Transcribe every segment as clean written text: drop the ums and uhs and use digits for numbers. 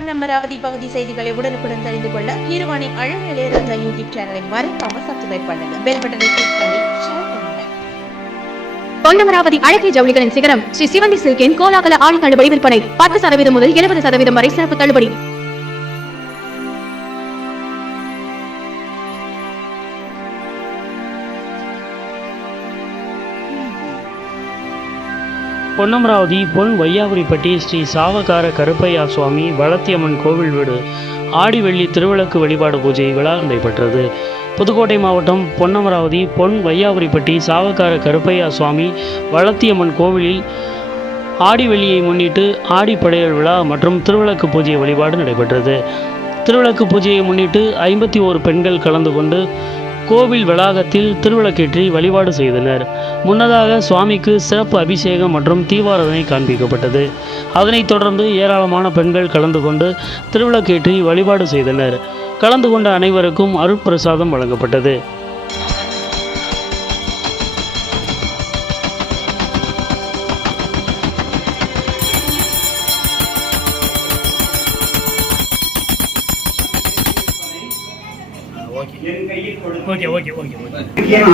பொன்னமராவதி பகுதி செய்திகளை உடனுக்குடன் தெரிந்து கொள்ள ஹீரோவாணி அழகிலே இருந்த யூடியூப் சேனலை மறக்காம சப்ஸ்கிரைப் பண்ணுங்க. பெல் பட்டனை கிளிக் பண்ணி ஷேர் பண்ணுங்க. பொன்னமராவதி அழகிய ஜவுளிகளின் சிகரம் ஸ்ரீ சிவந்தி சில்கின் கோலாகல ஆடி தள்ளுபடி விற்பனை 10% முதல் 70% வரை சிறப்பு தள்ளுபடி. பொன்னமராவதி பொன் வையாபுரிப்பட்டி ஸ்ரீ சாவகார கருப்பையா சுவாமி வளத்தியம்மன் கோவில் வீடு ஆடி வெள்ளி திருவிளக்கு வழிபாடு பூஜை விழா நடைபெற்றது. புதுக்கோட்டை மாவட்டம் பொன்னமராவதி பொன் வையாபுரிப்பட்டி சாவகார கருப்பையா சுவாமி வளத்தியம்மன் கோவிலில் ஆடி வெள்ளியை முன்னிட்டு ஆடிப்படையல் விழா மற்றும் திருவிளக்கு பூஜை வழிபாடு நடைபெற்றது. திருவிளக்கு பூஜையை முன்னிட்டு 51 பெண்கள் கலந்து கொண்டு கோவில் வளாகத்தில் திருவிளக்கேற்றி வழிபாடு செய்தனர். முன்னதாக சுவாமிக்கு சிறப்பு அபிஷேகம் மற்றும் தீபாராதனை காண்பிக்கப்பட்டது. அதனைத் தொடர்ந்து ஏராளமான பெண்கள் கலந்து கொண்டு திருவிளக்கேற்றி வழிபாடு செய்தனர். கலந்து கொண்ட அனைவருக்கும் அருட்பிரசாதம் வழங்கப்பட்டது.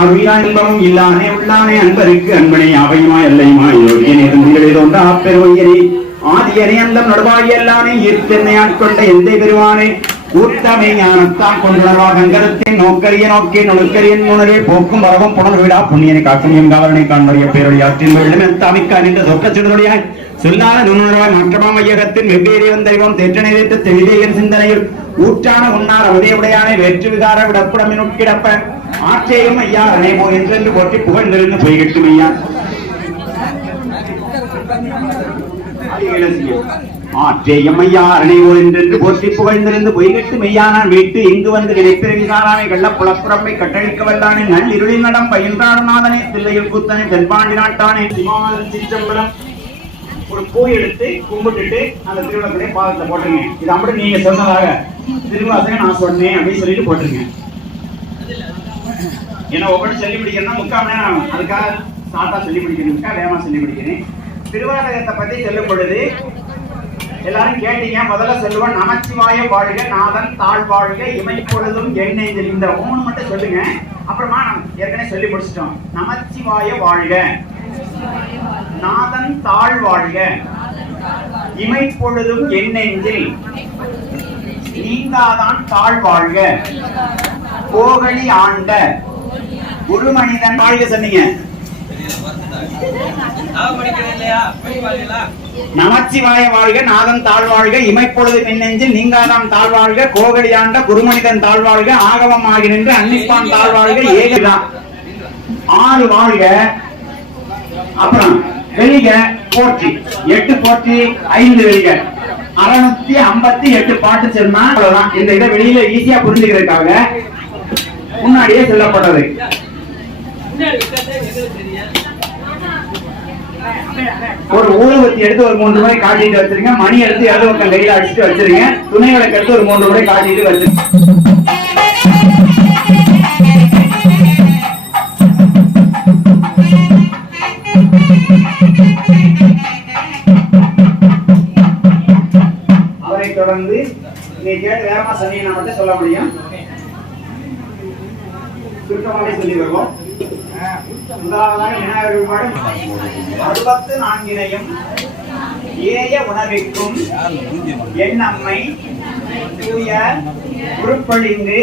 அருளான்பமும் இல்லானே உள்ளானே அன்பருக்கு அன்பனை அவையுமா எல்லையுமா யோகியனே அப்பெருமையனே ஆதியனே அந்த நடுவாகி எல்லானே ஈர்த்தென்னை ஆட்கொண்ட எந்தை பெறுவானே ஊர்த்தமை ஞானத்தான் கொண்டுணர்வாக அங்கரத்தின் நோக்கரிய நோக்கி நுணுக்கரியன் உணர்வே போக்கும் வரவும் புனர் வீடா புண்ணியனை காக்கும் எங்காவலனை காண்பறிய பேரொழியாற்றின் வெள்ளம் எத்தாமிக்கா நின்ற சொக்கச்சுடருடையாய் சொல்லாத நுண்ணுணர்வாய் மாற்றமாம் ஐயகத்தின் வெவ்வேறு வந்தறிவோம் தேற்றனை வைத்து தெளிவேகன் சிந்தனையில் ஊற்றான உன்னார் அவதேவுடையானை வெற்று விகார விடப்புடமின் உட்கிடப்ப ஆச்சேயும் ஐயா அனைமோ என்றென்று போற்றி புகழ்ந்திருந்து பொய்கிட்டும் ஐயா ஆற்றேயம் ஐயா அனைவோ என்றென்று போற்றி புகழ்ந்திருந்து பொய்கிட்டு மெய்யானான் வீட்டு இங்கு வந்து நினைப்பிறவிசாரானை வெள்ள புலப்புறம்பை கட்டழிக்க வல்லானே நள்ளிருளில் நடம் பயின்றாடுநாதனே தில்லையில் கூத்தனை தென்பாண்டி நாட்டானே சிற்றம்பலம் ஒரு பூ எடுத்து கும்பிட்டுட்டு அந்த திருவிழாக்குடைய பாதத்தை போட்டுருங்க. இது அப்படி நீங்க சொன்னதாக திருவிழாசனை நான் சொன்னேன் அப்படின்னு சொல்லிட்டு போட்டுருங்க. ஏன்னா ஒவ்வொரு சொல்லி பிடிக்கிறேன்னா 3/4 மணி நேரம் அதுக்காக சாட்டா சொல்லி பிடிக்கிறதுக்கா வேகமா சொல்லி பிடிக்கிறேன். திருவாசகத்தை பத்தி சொல்லும் பொழுது எல்லாரும் கேட்டீங்க. முதல்ல சொல்லுவோம் நமச்சிவாய வாழ்க நாதன் தாழ் வாழ்க இமைப்பொழுதும் எண்ணெய் இந்த 3 மட்டும் சொல்லுங்க. அப்புறமா நம்ம ஏற்கனவே சொல்லி முடிச்சிட்டோம். நமச்சிவாய வாழ்க நாதன் தாழ் வாழ்க இமைப்பொழுதும் எண்ணெஞ்சில் நீங்காதான் தாழ் வாழ்க கோகலி ஆண்ட குரு மனிதன் வாழ்க சொன்னீங்க. நமச்சிவாய வாழ்க நாதன் தாழ்வாழ்க இமைப்பொழுதும் எண்ணெஞ்சில் நீங்காதான் தாழ்வாழ்க கோகலி ஆண்ட குருமனிதன் தாழ்வாழ்க ஆகவம் ஆகி நின்று அன்னிப்பான் தாழ்வாழ்க ஏகதான் 6 வாழ்க. அப்புறம் வெளிக போற்றி 8 போற்றி 5 வெளிக 658 பாட்டு சொன்னா அவ்வளவுதான். இந்த இதை வெளியில ஈஸியா புரிஞ்சுக்கிறதுக்காக முன்னாடியே சொல்லப்பட்டது. ஒரு ஊதுவத்தி எடுத்து ஒரு 3 முறை காட்டிட்டு வச்சிருங்க. மணி எடுத்து இடது பக்கம் கையில அடிச்சுட்டு வச்சிருங்க. துணை விளக்கு எடுத்து ஒரு 3 முறை காட்டிட்டு வச்சிருங்க. அவரை தொடர்ந்து நீங்க கேட்டு வேகமா சொன்னீங்கன்னா மட்டும் சொல்ல முடியும். சுருக்கமாக சொல்லி வருவோம். முதலாவதாக விநாயகர் வழிபாடு 64 ஏய உணவிற்கும் என் அம்மை தூய உருப்பொழிந்து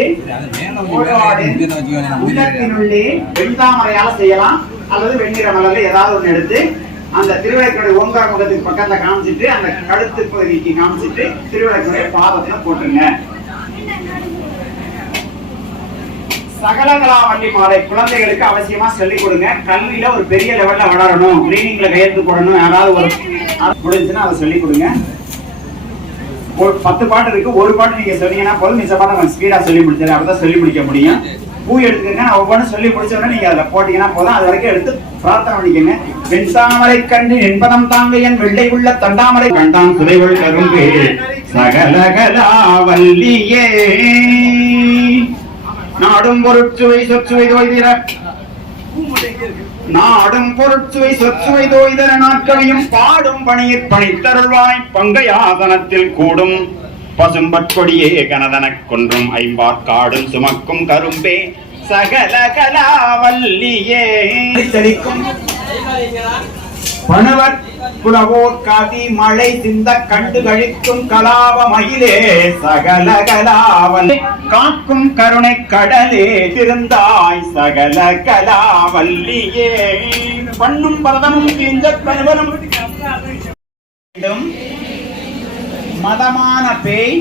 உள்ளத்தினுள்ளே வெண்தாமரையால செய்யலாம் அல்லது வெண்ணிற மலர்ல ஏதாவது ஒண்ணு எடுத்து அந்த திருவிளக்குடைய ஓங்கார முகத்துக்கு பக்கத்துல காமிச்சிட்டு அந்த கழுத்து பகுதிக்கு காமிச்சிட்டு திருவிளக்குடைய பாதத்துல போட்டுருங்க. சகலகலா வள்ளி மாலை குழந்தைகளுக்கு அவசியமா சொல்லிக் கொடுங்க. கல்வியில ஒரு பெரிய லெவல்ல வளரணும், ட்ரைனிங்ல கையெழுத்து போடணும், யாராவது ஒரு முடிஞ்சுன்னா அதை சொல்லிக் கொடுங்க. 10 பாட்டு இருக்கு. ஒரு பாட்டு நீங்க சொன்னீங்கன்னா போதும். மிச்ச பாட்டு கொஞ்சம் ஸ்பீடா சொல்லி முடிச்சாரு அப்பதான் சொல்லி முடிக்க முடியும். பூ எடுத்துக்கங்க. நான் ஒவ்வொன்றும் சொல்லி முடிச்சோன்னா நீங்க அதுல போட்டீங்கன்னா போதும். அது வரைக்கும் எடுத்து பிரார்த்தனை பண்ணிக்கங்க. வெண்தாமரை கண்டு என்பதம் தாங்க என் வெள்ளை உள்ள தண்டாமரை கண்டான் சுதைவள் கரும்பு சகலகலா வல்லியே நாடும் பொருட்சுவை சொற்சுவை தோய்திர நாடும் பொருட்சுவை சொற்சுவை தோய்தர நாட்களையும் பாடும் பணியிற் பணித்தருள்வாய் பங்கையாசனத்தில் கூடும் பசும்பற்கொடியே கனதனக் கொன்றும் ஐம்பாற்காடும் சுமக்கும் கரும்பே சகல கலாவல்லியே தெளிக்கும் பணவர் புலவோர் காதி மழை சிந்த கண்டு கழிக்கும் கலாவ மயிலே சகல கலாவல் காக்கும் கருணை கடலே திருந்தாய் சகல கலாவல்லியே பண்ணும் பரதமும் இந்த கணவனும் மதமான பேய்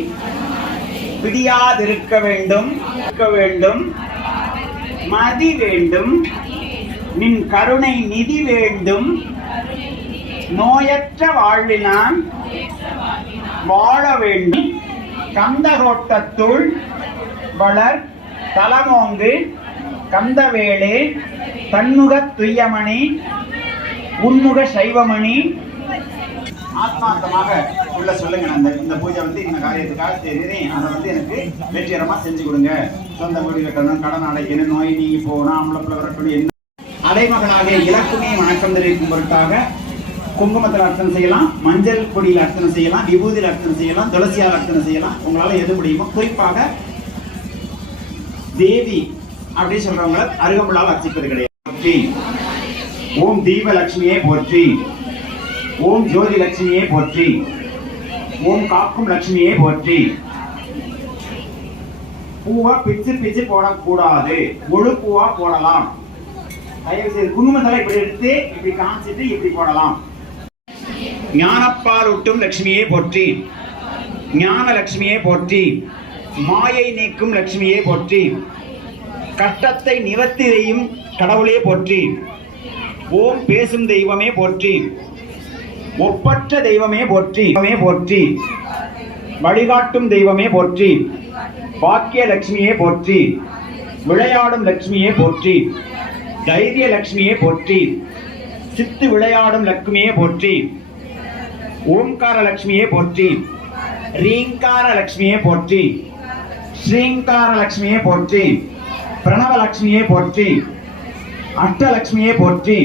பிடியாதிருக்க வேண்டும் மதி வேண்டும் நின் கருணை நிதி வேண்டும் நோயற்ற வாழ்வினான் வாழ வேண்டும் கந்தகோட்டத்துள் வளர் தலமோங்கு கந்தவேளே தன்முக துய்யமணி உன்முக சைவமணி ஆத்மார்த்தமாக உள்ள சொல்லுங்க. இந்த பூஜை வந்து இந்த காரியத்துக்காக தெரியுறேன், அதை வந்து எனக்கு வெற்றிகரமா செஞ்சு கொடுங்க. சொந்த வீடு கட்டணும், கடன் அடைக்கணும், நோய் நீங்கி போகணும், அம்பளப்புல வரக்கூடிய என்ன அடைமகளாக இலக்குமே வணக்கம் தெரிவிக்கும் பொருட்டாக குங்குமத்தில் அர்ச்சனை செய்யலாம், மஞ்சள் பொடியில் அர்ச்சனை செய்யலாம், விபூதியில் அர்ச்சனை செய்யலாம், துளசியால் அர்ச்சனை செய்யலாம். உங்களால எது முடியுமோ. குறிப்பாக தேவி அப்படின்னு சொல்றவங்களை அருகம்புல்லால் அர்ச்சிப்பது கிடையாது. ஓம் தீபலட்சுமியே போற்றி, ஓம் ஜோதி லட்சுமியே போற்றி, ஓம் காக்கும் லட்சுமியே போற்றி. பூவா பிச்சு பிச்சு போடக்கூடாது, முழு பூவா போடலாம். தயவு செய்து குங்குமத்தலை இப்படி எடுத்து இப்படி காமிச்சிட்டு இப்படி போடலாம். ஞானப்பால் ஊட்டும் லட்சுமியே போற்றி, ஞான லட்சுமியே போற்றி, மாயை நீக்கும் லட்சுமியே போற்றி, கட்டத்தை நிவர்த்தி செய்யும் கடவுளே போற்றி. ஓம் பேசும் தெய்வமே போற்றி, ஒப்பற்ற தெய்வமே போற்றி போற்றி, வழிகாட்டும் தெய்வமே போற்றி, பாக்கிய லட்சுமியே போற்றி, விளையாடும் லட்சுமியே போற்றி, தைரிய லட்சுமியே போற்றி, சித்து விளையாடும் லட்சுமியே போற்றி, ஓம்கார லட்சுமியே போற்றி, ரீங்கார லட்சுமியே போற்றி, ஸ்ரீங்கார லட்சுமியே போற்றி, பிரணவ லட்சுமியே போற்றி, அஷ்டலட்சுமியே போற்றி,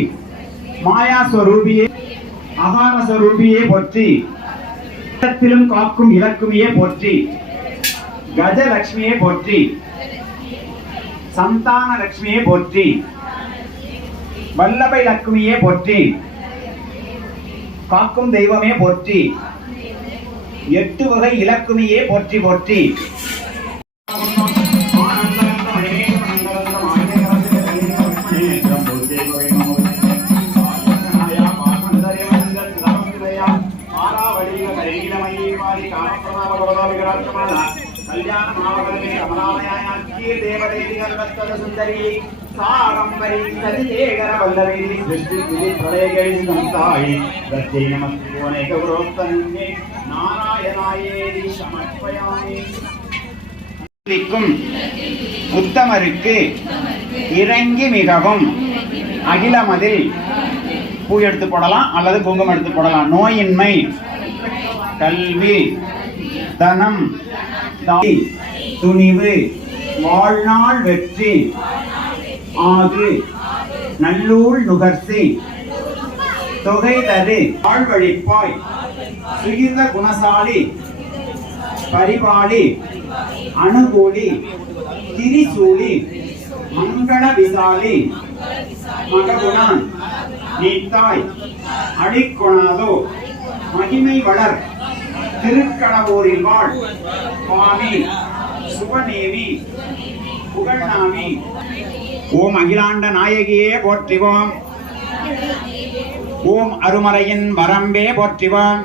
மாயா ஸ்வரூபியே அகார ஸ்வரூபியே போற்றி, இடத்திலும் காக்கும் இலக்குமியே போற்றி, கஜலட்சுமியே போற்றி, சந்தான லட்சுமியே போற்றி, வல்லபை லட்சுமியே போற்றி, காக்கும் தெய்வமே போற்றி, 8 வகை இலக்குமியே போற்றி போற்றி. உத்தமருக்கு இறங்கி மிகவும் அகிலமதில் பூ எடுத்து போடலாம் அல்லது குங்குமம் எடுத்து போடலாம். நோயின்மை, கல்வி, தனம், துணிவு, வாழ்நாள் வெற்றி ஆகு நல்லூள் நுகர்ச்சி தொகை தரு வாழ்வழிப்பாய் சுகிர்ந்த குணசாலி பரிபாலி அனுகூலி திரிசூலி மங்கள விசாலி மககுணான் நீத்தாய் அடிக்கொணாதோ மகிமை வளர் திருக்கடவூரில் வாழ் சுவாமி சுபநேமி புகழ்நாமி. ஓம் அகிலாண்ட நாயகியே போற்றிவோம், ஓம் அருமறையின் வரம்பே போற்றிவோம்,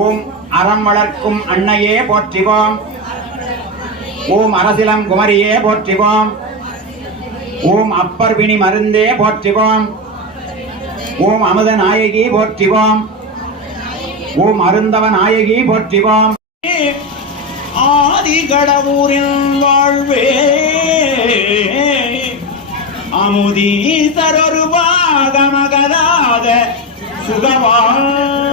ஓம் அறம் வளர்க்கும் அன்னையே போற்றிவோம், ஓம் அரசிலம் குமரியே போற்றிவோம், ஓம் அப்பர்வினி மருந்தே போற்றிவோம், ஓம் அமுத நாயகி போற்றிவோம், ஓம் அருந்தவ நாயகி போற்றிவோம். ஆதி கடவுரின் வாழ்வே அமுதீசரொரு பாகமகராத சுகவாணி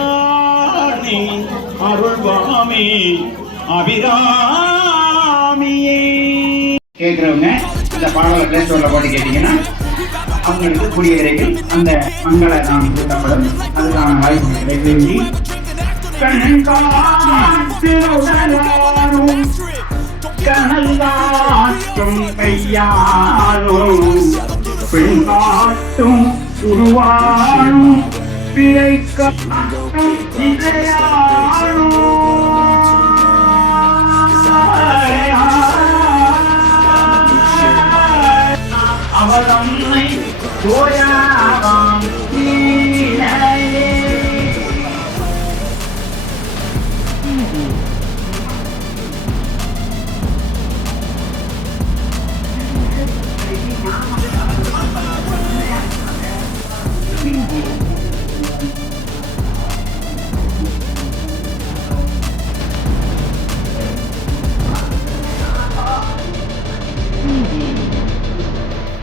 அருள்வாமி அபிராமியே. கேட்கிறவங்க இந்த பாடலை பிளே ஸ்டோர்ல போட்டு கேட்டீங்கன்னா அவங்களுக்கு கூடிய விரைவில் அந்த மங்களை நாம் கூட்டப்படும் அதுக்கான வாய்ப்பு கிடைக்கும். கையாளோ பெண் காட்டும் உருவானும் பிழை காட்டும் இசையாளோ அவள் அம்மை கோயாவாம் கீழையே.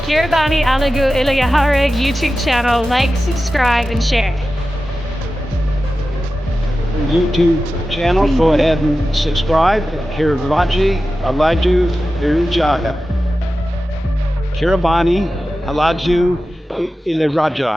Kiribati Alagu Ilayahara YouTube channel. Like, subscribe, and share. YouTube channel. Go ahead and subscribe. Kiribati Alaju Irajaga. Kiribati Alaju Iliraja.